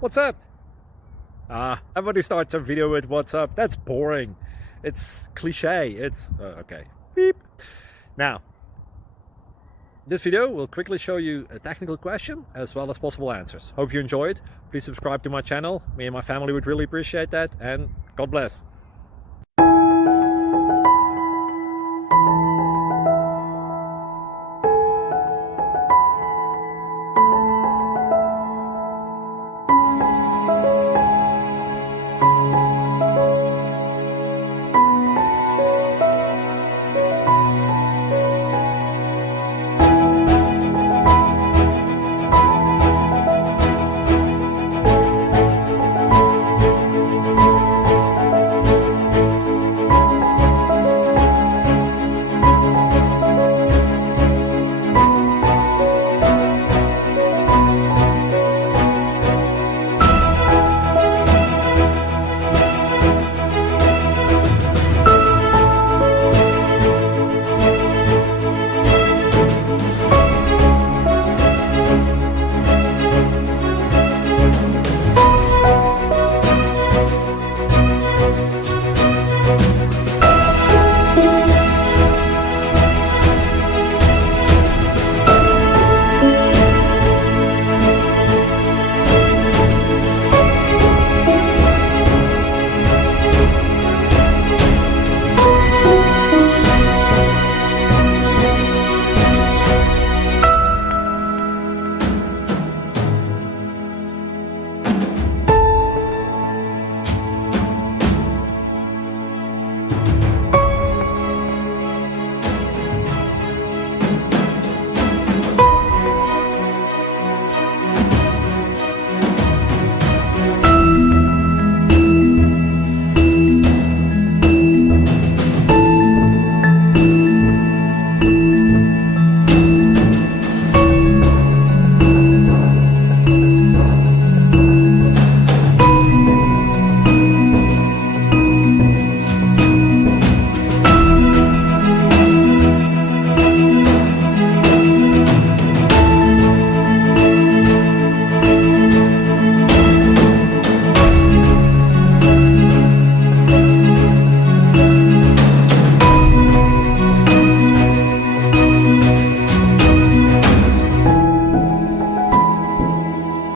What's up? Everybody starts a video with what's up. That's boring. It's cliche. It's okay. Beep. Now, this video will quickly show you a technical question as well as possible answers. Hope you enjoyed. Please subscribe to my channel. Me and my family would really appreciate that, and God bless.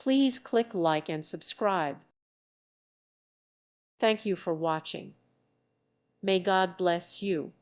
Please click like and subscribe. Thank you for watching. May God bless you.